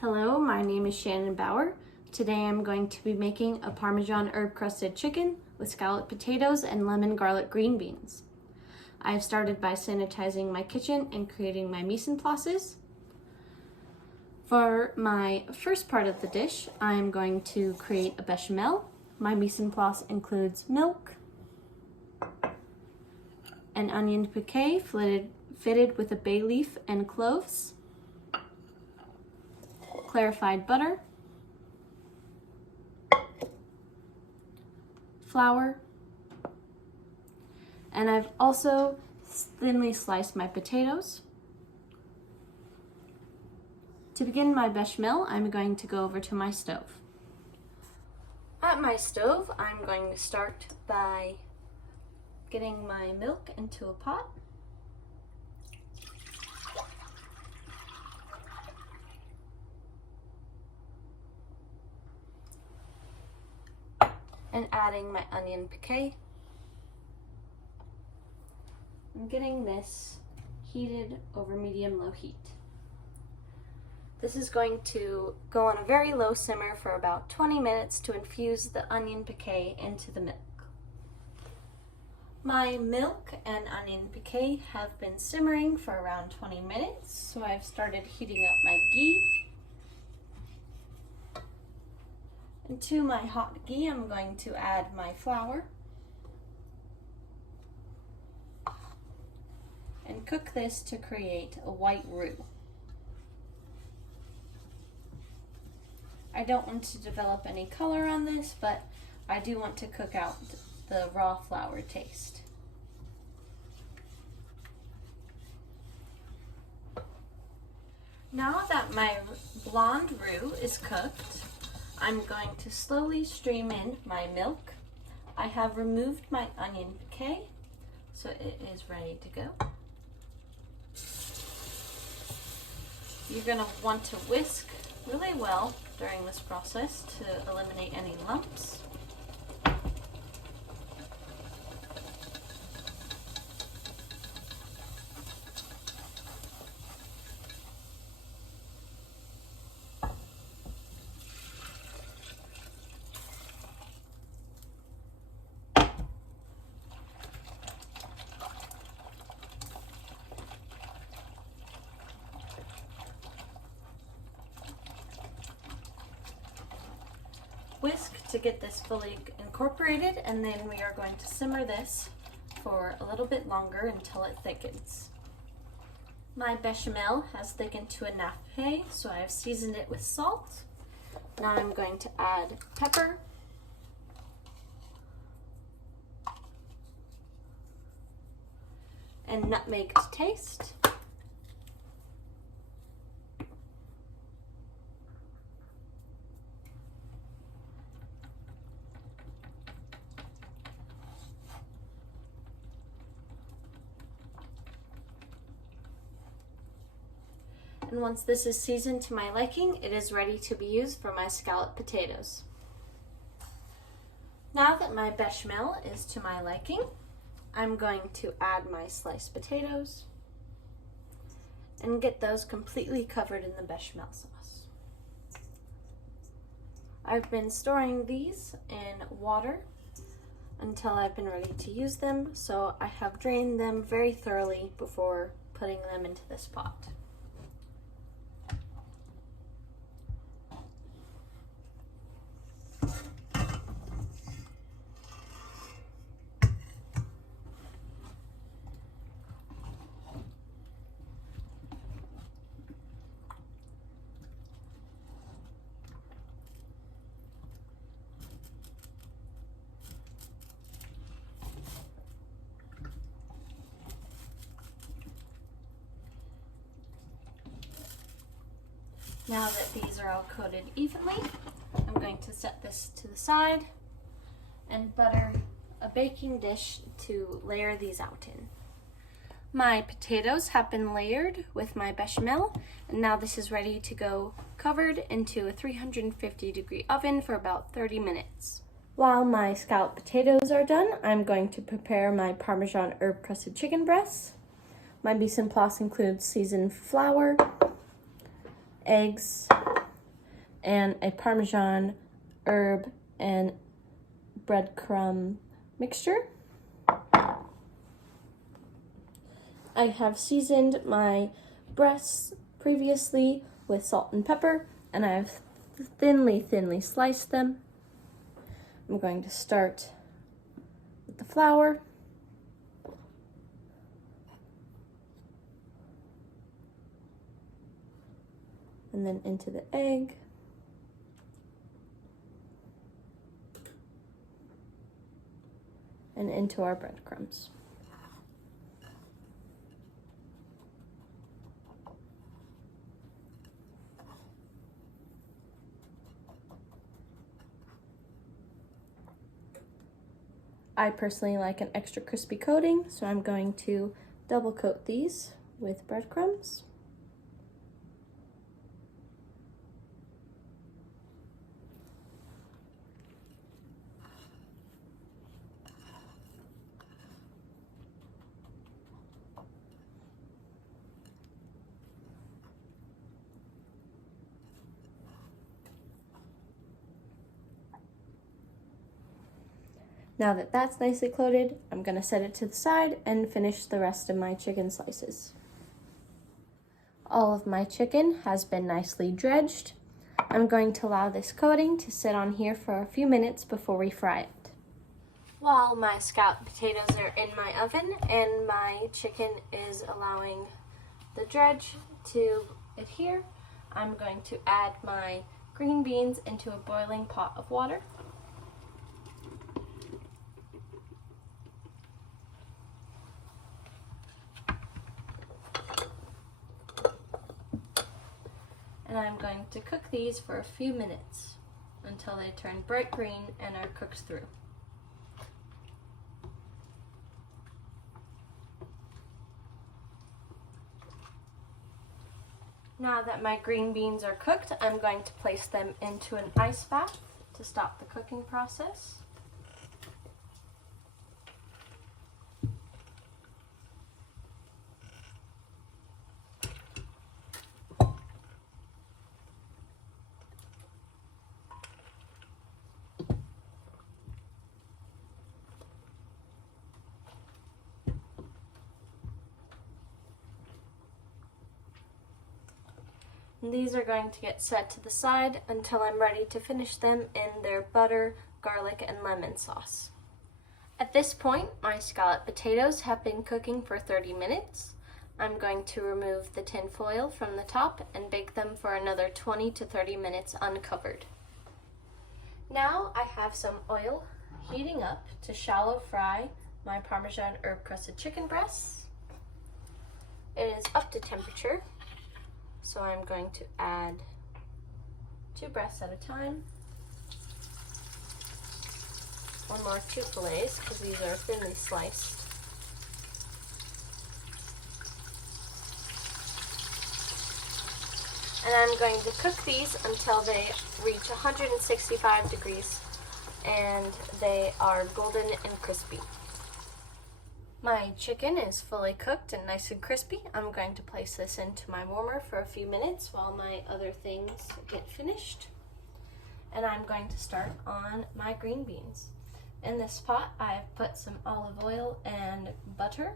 Hello, my name is Shannon Bauer. Today I'm going to be making a Parmesan herb crusted chicken with scalloped potatoes and lemon garlic green beans. I have started by sanitizing my kitchen and creating my mise en places. For my first part of the dish, I am going to create a bechamel. My mise en place includes milk, an onion piqué fitted with a bay leaf and cloves, clarified butter, flour, and I've also thinly sliced my potatoes. To begin my bechamel, I'm going to go over to my stove. At my stove, I'm going to start by getting my milk into a pot. And adding my onion piqué. I'm getting this heated over medium-low heat. This is going to go on a very low simmer for about 20 minutes to infuse the onion piqué into the milk. My milk and onion piqué have been simmering for around 20 minutes, so I've started heating up my ghee. And to my hot ghee, I'm going to add my flour and cook this to create a white roux. I don't want to develop any color on this, but I do want to cook out the raw flour taste. Now that my blonde roux is cooked, I'm going to slowly stream in my milk. I have removed my onion piqué, so it is ready to go. You're going to want to whisk really well during this process to eliminate any lumps. Whisk to get this fully incorporated, and then we are going to simmer this for a little bit longer until it thickens. My bechamel has thickened to a nappe, so I have seasoned it with salt. Now I'm going to add pepper, and nutmeg to taste. And once this is seasoned to my liking, it is ready to be used for my scalloped potatoes. Now that my bechamel is to my liking, I'm going to add my sliced potatoes and get those completely covered in the bechamel sauce. I've been storing these in water until I've been ready to use them, so I have drained them very thoroughly before putting them into this pot. Now that these are all coated evenly, I'm going to set this to the side and butter a baking dish to layer these out in. My potatoes have been layered with my bechamel, and now this is ready to go covered into a 350-degree oven for about 30 minutes. While my scalloped potatoes are done, I'm going to prepare my Parmesan herb crusted chicken breasts. My mise en place includes seasoned flour, eggs, and a Parmesan herb and breadcrumb mixture. I have seasoned my breasts previously with salt and pepper, and I have thinly sliced them. I'm going to start with the flour. And then into the egg. And into our breadcrumbs. I personally like an extra crispy coating, so I'm going to double coat these with breadcrumbs. Now that that's nicely coated, I'm gonna set it to the side and finish the rest of my chicken slices. All of my chicken has been nicely dredged. I'm going to allow this coating to sit on here for a few minutes before we fry it. While my scalloped potatoes are in my oven and my chicken is allowing the dredge to adhere, I'm going to add my green beans into a boiling pot of water. And I'm going to cook these for a few minutes until they turn bright green and are cooked through. Now that my green beans are cooked, I'm going to place them into an ice bath to stop the cooking process. And these are going to get set to the side until I'm ready to finish them in their butter, garlic, and lemon sauce. At this point, my scalloped potatoes have been cooking for 30 minutes. I'm going to remove the tin foil from the top and bake them for another 20 to 30 minutes uncovered. Now I have some oil heating up to shallow fry my Parmesan herb crusted chicken breasts. It is up to temperature. So I'm going to add 2 breasts at a time, or more 2 fillets because these are thinly sliced. And I'm going to cook these until they reach 165 degrees and they are golden and crispy. My chicken is fully cooked and nice and crispy. I'm going to place this into my warmer for a few minutes while my other things get finished. And I'm going to start on my green beans. In this pot, I've put some olive oil and butter.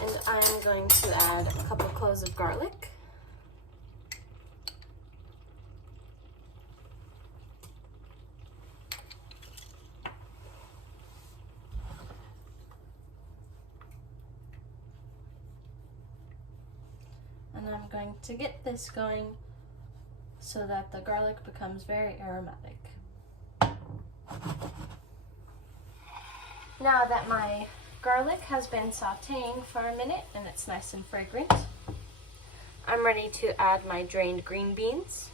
And I'm going to add a couple cloves of garlic. And I'm going to get this going so that the garlic becomes very aromatic. Now that my garlic has been sauteing for a minute and it's nice and fragrant, I'm ready to add my drained green beans.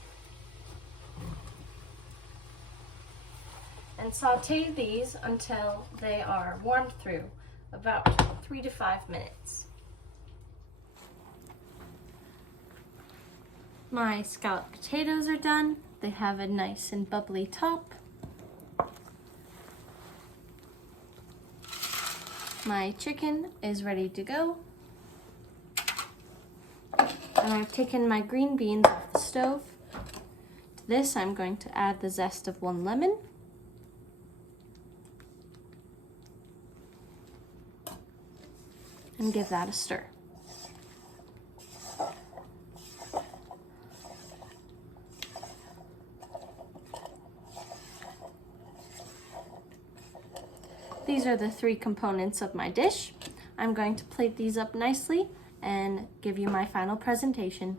And saute these until they are warmed through, about 3 to 5 minutes. My scalloped potatoes are done. They have a nice and bubbly top. My chicken is ready to go. And I've taken my green beans off the stove. To this, I'm going to add the zest of 1 lemon. And give that a stir. These are the 3 components of my dish. I'm going to plate these up nicely and give you my final presentation.